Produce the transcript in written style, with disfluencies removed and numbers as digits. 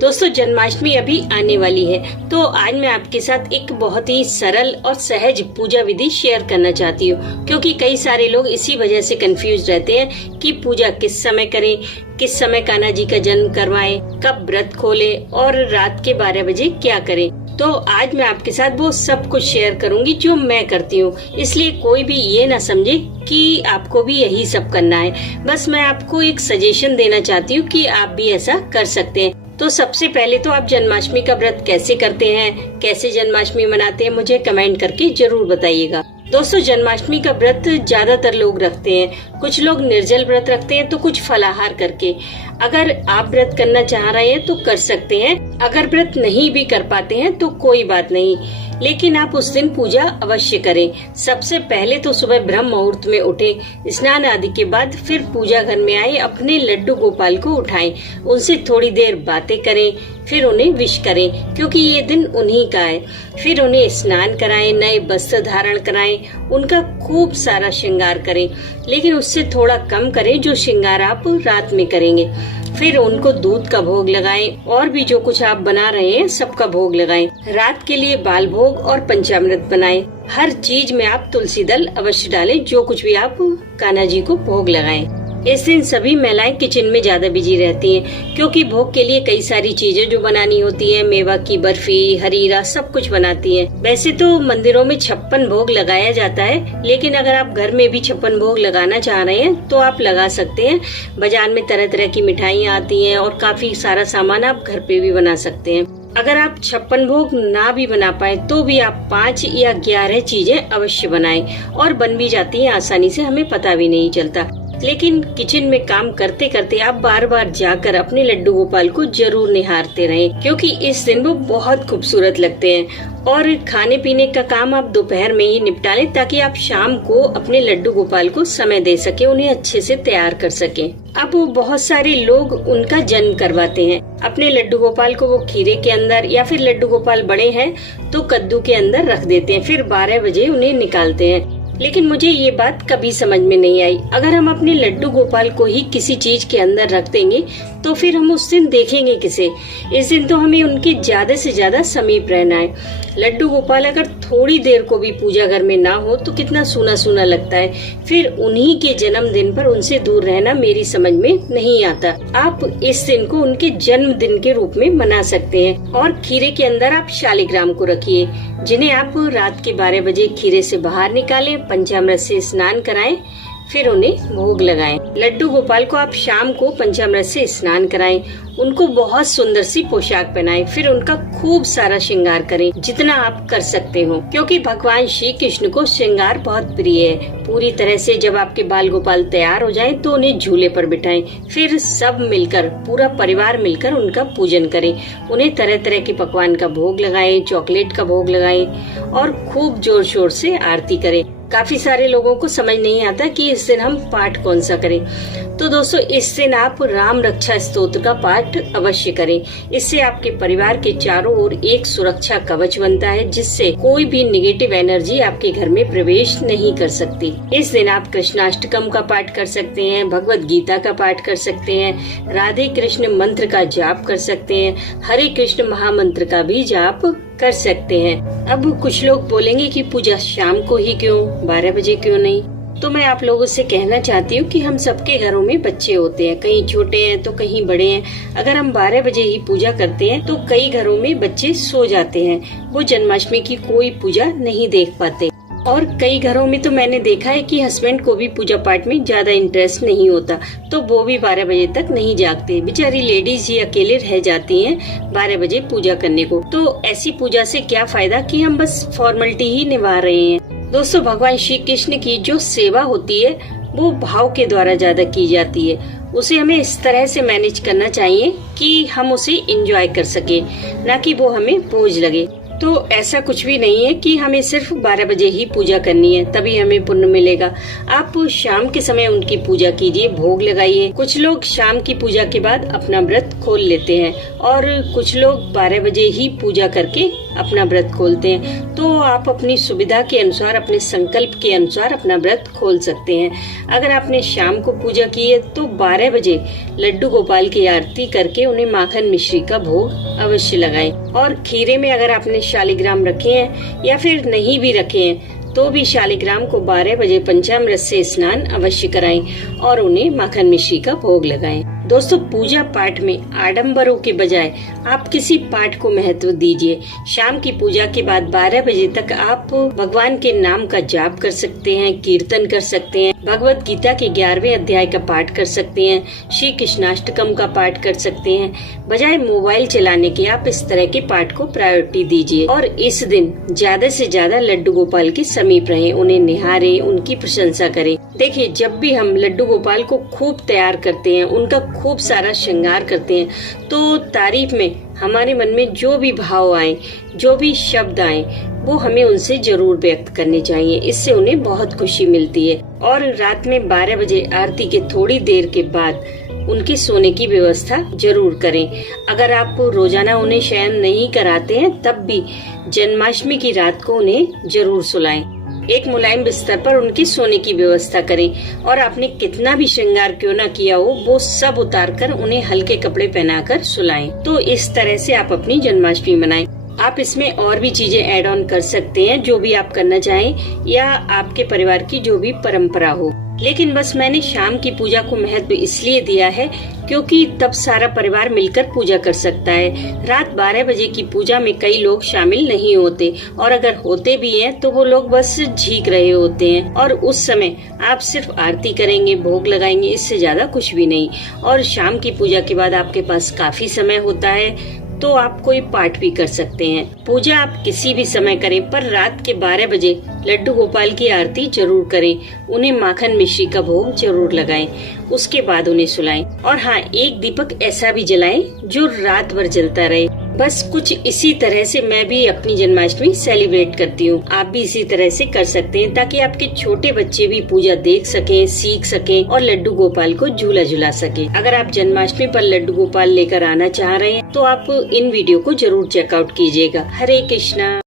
दोस्तों, जन्माष्टमी अभी आने वाली है, तो आज मैं आपके साथ एक बहुत ही सरल और सहज पूजा विधि शेयर करना चाहती हूँ, क्योंकि कई सारे लोग इसी वजह से कंफ्यूज रहते हैं कि पूजा किस समय करें, किस समय कान्हा जी का जन्म करवाएं, कब व्रत खोलें और रात के 12 बजे क्या करें। तो आज मैं आपके साथ वो सब कुछ शेयर करूंगी जो मैं करती हूँ, इसलिए कोई भी ये ना समझे कि आपको भी यही सब करना है। बस मैं आपको एक सजेशन देना चाहती हूँ कि आप भी ऐसा कर सकते हैं। तो सबसे पहले तो आप जन्माष्टमी का व्रत कैसे करते हैं, कैसे जन्माष्टमी मनाते हैं, मुझे कमेंट करके जरूर बताइएगा। दोस्तों, जन्माष्टमी का व्रत ज्यादातर लोग रखते हैं। कुछ लोग निर्जल व्रत रखते हैं तो कुछ फलाहार करके। अगर आप व्रत करना चाह रहे हैं तो कर सकते हैं, अगर व्रत नहीं भी कर पाते हैं तो कोई बात नहीं, लेकिन आप उस दिन पूजा अवश्य करें। सबसे पहले तो सुबह ब्रह्म मुहूर्त में उठें, स्नान आदि के बाद फिर पूजा घर में आए, अपने लड्डू गोपाल को उठाएं, उनसे थोड़ी देर बातें करें, फिर उन्हें विश करें, क्योंकि ये दिन उन्हीं का है। फिर उन्हें स्नान कराएं, नए वस्त्र धारण कराएं, उनका खूब सारा श्रृंगार करें, लेकिन उससे थोड़ा कम करें जो श्रृंगार आप रात में करेंगे। फिर उनको दूध का भोग लगाएं और भी जो कुछ आप बना रहे हैं सबका भोग लगाएं। रात के लिए बाल भोग और पंचामृत बनाएं। हर चीज में आप तुलसी दल अवश्य डालें, जो कुछ भी आप कान्हा जी को भोग लगाएं। इस दिन सभी महिलाएं किचन में ज्यादा बिजी रहती हैं, क्योंकि भोग के लिए कई सारी चीजें जो बनानी होती हैं, मेवा की बर्फी, हरीरा, सब कुछ बनाती हैं। वैसे तो मंदिरों में 56 भोग लगाया जाता है, लेकिन अगर आप घर में भी 56 भोग लगाना चाह रहे हैं तो आप लगा सकते हैं। बाजार में तरह तरह की मिठाइयाँ आती हैं और काफी सारा सामान आप घर पे भी बना सकते हैं। अगर आप 56 भोग ना भी बना पाए तो भी आप 5 या 11 चीजें अवश्य बनाएं, और बन भी जाती हैं आसानी से, हमें पता भी नहीं चलता। लेकिन किचन में काम करते करते आप बार बार जाकर अपने लड्डू गोपाल को जरूर निहारते रहें, क्योंकि इस दिन वो बहुत खूबसूरत लगते हैं। और खाने पीने का काम आप दोपहर में ही निपटा लें, ताकि आप शाम को अपने लड्डू गोपाल को समय दे सके, उन्हें अच्छे से तैयार कर सके। अब बहुत सारे लोग उनका जन्म करवाते हैं अपने लड्डू गोपाल को, वो खीरे के अंदर, या फिर लड्डू गोपाल बड़े हैं तो कद्दू के अंदर रख देते हैं, फिर 12 बजे उन्हें निकालते हैं। लेकिन मुझे ये बात कभी समझ में नहीं आई। अगर हम अपने लड्डू गोपाल को ही किसी चीज के अंदर रख देंगे तो फिर हम उस दिन देखेंगे किसे। इस दिन तो हमें उनके ज्यादा से ज्यादा समीप रहना है। लड्डू गोपाल अगर थोड़ी देर को भी पूजा घर में ना हो तो कितना सूना सूना लगता है। फिर उन्हीं के जन्मदिन पर उनसे दूर रहना मेरी समझ में नहीं आता। आप इस दिन को उनके जन्मदिन के रूप में मना सकते हैं। और खीरे के अंदर आप शालिग्राम को रखिए, जिन्हें आप रात के 12 बजे खीरे से बाहर निकालें, पंचामृत से स्नान कराएं, फिर उन्हें भोग लगाएं। लड्डू गोपाल को आप शाम को पंचामृत से स्नान कराएं, उनको बहुत सुंदर सी पोशाक पहनाएं, फिर उनका खूब सारा श्रृंगार करें, जितना आप कर सकते हो, क्योंकि भगवान श्री कृष्ण को श्रृंगार बहुत प्रिय है। पूरी तरह से जब आपके बाल गोपाल तैयार हो जाएं तो उन्हें झूले पर बिठाएं, फिर सब मिलकर, पूरा परिवार मिलकर उनका पूजन करें। उन्हें तरह तरह के पकवान का भोग लगाएं, चॉकलेट का भोग लगाएं और खूब जोर शोर से आरती करें। काफी सारे लोगों को समझ नहीं आता कि इस दिन हम पाठ कौन सा करें। तो दोस्तों, इस दिन आप राम रक्षा स्तोत्र का पाठ अवश्य करें। इससे आपके परिवार के चारों ओर एक सुरक्षा कवच बनता है, जिससे कोई भी नेगेटिव एनर्जी आपके घर में प्रवेश नहीं कर सकती। इस दिन आप कृष्णाष्टकम का पाठ कर सकते हैं, भगवत गीता का पाठ कर सकते हैं, राधे कृष्ण मंत्र का जाप कर सकते हैं, हरे कृष्ण महामंत्र का भी जाप कर सकते हैं। अब कुछ लोग बोलेंगे कि पूजा शाम को ही क्यों, 12 बजे क्यों नहीं? तो मैं आप लोगों से कहना चाहती हूँ कि हम सबके घरों में बच्चे होते हैं, कहीं छोटे हैं तो कहीं बड़े हैं। अगर हम 12 बजे ही पूजा करते हैं तो कई घरों में बच्चे सो जाते हैं, वो जन्माष्टमी की कोई पूजा नहीं देख पाते। और कई घरों में तो मैंने देखा है कि हस्बैंड को भी पूजा पाठ में ज्यादा इंटरेस्ट नहीं होता, तो वो भी 12 बजे तक नहीं जागते। बेचारी लेडीज ही अकेले रह जाती हैं 12 बजे पूजा करने को। तो ऐसी पूजा से क्या फायदा कि हम बस फॉर्मेलिटी ही निभा रहे हैं। दोस्तों, भगवान श्री कृष्ण की जो सेवा होती है वो भाव के द्वारा ज्यादा की जाती है। उसे हमें इस तरह से मैनेज करना चाहिए कि हम उसे एंजॉय कर सके, ना कि वो हमें बोझ लगे। तो ऐसा कुछ भी नहीं है कि हमें सिर्फ 12 बजे ही पूजा करनी है तभी हमें पुण्य मिलेगा। आप शाम के समय उनकी पूजा कीजिए, भोग लगाइए। कुछ लोग शाम की पूजा के बाद अपना व्रत खोल लेते हैं और कुछ लोग 12 बजे ही पूजा करके अपना व्रत खोलते हैं। तो आप अपनी सुविधा के अनुसार, अपने संकल्प के अनुसार अपना व्रत खोल सकते हैं। अगर आपने शाम को पूजा की है तो 12 बजे लड्डू गोपाल की आरती करके उन्हें माखन मिश्री का भोग अवश्य लगाएं। और खीरे में अगर आपने शालिग्राम रखे हैं या फिर नहीं भी रखे हैं तो भी शालिग्राम को 12 बजे पंचामृत से स्नान अवश्य कराएं और उन्हें माखन मिश्री का भोग लगाएं। दोस्तों, पूजा पाठ में आडंबरों के बजाय आप किसी पाठ को महत्व दीजिए। शाम की पूजा के बाद 12 बजे तक आप भगवान के नाम का जाप कर सकते हैं, कीर्तन कर सकते हैं, भगवत गीता के 11वें अध्याय का पाठ कर सकते हैं, श्री कृष्णाष्टकम का पाठ कर सकते हैं। बजाय मोबाइल चलाने के आप इस तरह के पाठ को प्रायोरिटी दीजिए और इस दिन ज्यादा से ज्यादा लड्डू गोपाल के समीप रहें, उन्हें निहारें, उनकी प्रशंसा करें। देखिए, जब भी हम लड्डू गोपाल को खूब तैयार करते हैं, उनका खूब सारा श्रृंगार करते हैं, तो तारीफ में हमारे मन में जो भी भाव आए, जो भी शब्द आए, वो हमें उनसे जरूर व्यक्त करने चाहिए। इससे उन्हें बहुत खुशी मिलती है। और रात में 12 बजे आरती के थोड़ी देर के बाद उनके सोने की व्यवस्था जरूर करें। अगर आप रोजाना उन्हें शयन नहीं कराते हैं तब भी जन्माष्टमी की रात को उन्हें जरूर सुलाएं। एक मुलायम बिस्तर पर उनके सोने की व्यवस्था करें और आपने कितना भी श्रृंगार क्यों ना किया हो, वो सब उतारकर उन्हें हल्के कपड़े पहनाकर सुलाएं। तो इस तरह से आप अपनी जन्माष्टमी मनाएं। आप इसमें और भी चीजें ऐड ऑन कर सकते हैं, जो भी आप करना चाहें या आपके परिवार की जो भी परंपरा हो। लेकिन बस मैंने शाम की पूजा को महत्व इसलिए दिया है क्योंकि तब सारा परिवार मिलकर पूजा कर सकता है। रात 12 बजे की पूजा में कई लोग शामिल नहीं होते और अगर होते भी हैं तो वो लोग बस झीक रहे होते हैं और उस समय आप सिर्फ आरती करेंगे, भोग लगाएंगे, इससे ज्यादा कुछ भी नहीं। और शाम की पूजा के बाद आपके पास काफी समय होता है तो आप कोई पाठ भी कर सकते हैं। पूजा आप किसी भी समय करें पर रात के 12 बजे लड्डू गोपाल की आरती जरूर करें, उन्हें माखन मिश्री का भोग जरूर लगाएं, उसके बाद उन्हें सुलाएं। और हाँ, एक दीपक ऐसा भी जलाएं जो रात भर जलता रहे। बस कुछ इसी तरह से मैं भी अपनी जन्माष्टमी सेलिब्रेट करती हूँ। आप भी इसी तरह से कर सकते हैं ताकि आपके छोटे बच्चे भी पूजा देख सकें, सीख सकें और लड्डू गोपाल को झूला झुला सके। अगर आप जन्माष्टमी पर लड्डू गोपाल लेकर आना चाह रहे हैं तो आप इन वीडियो को जरूर चेकआउट कीजिएगा। हरे कृष्णा।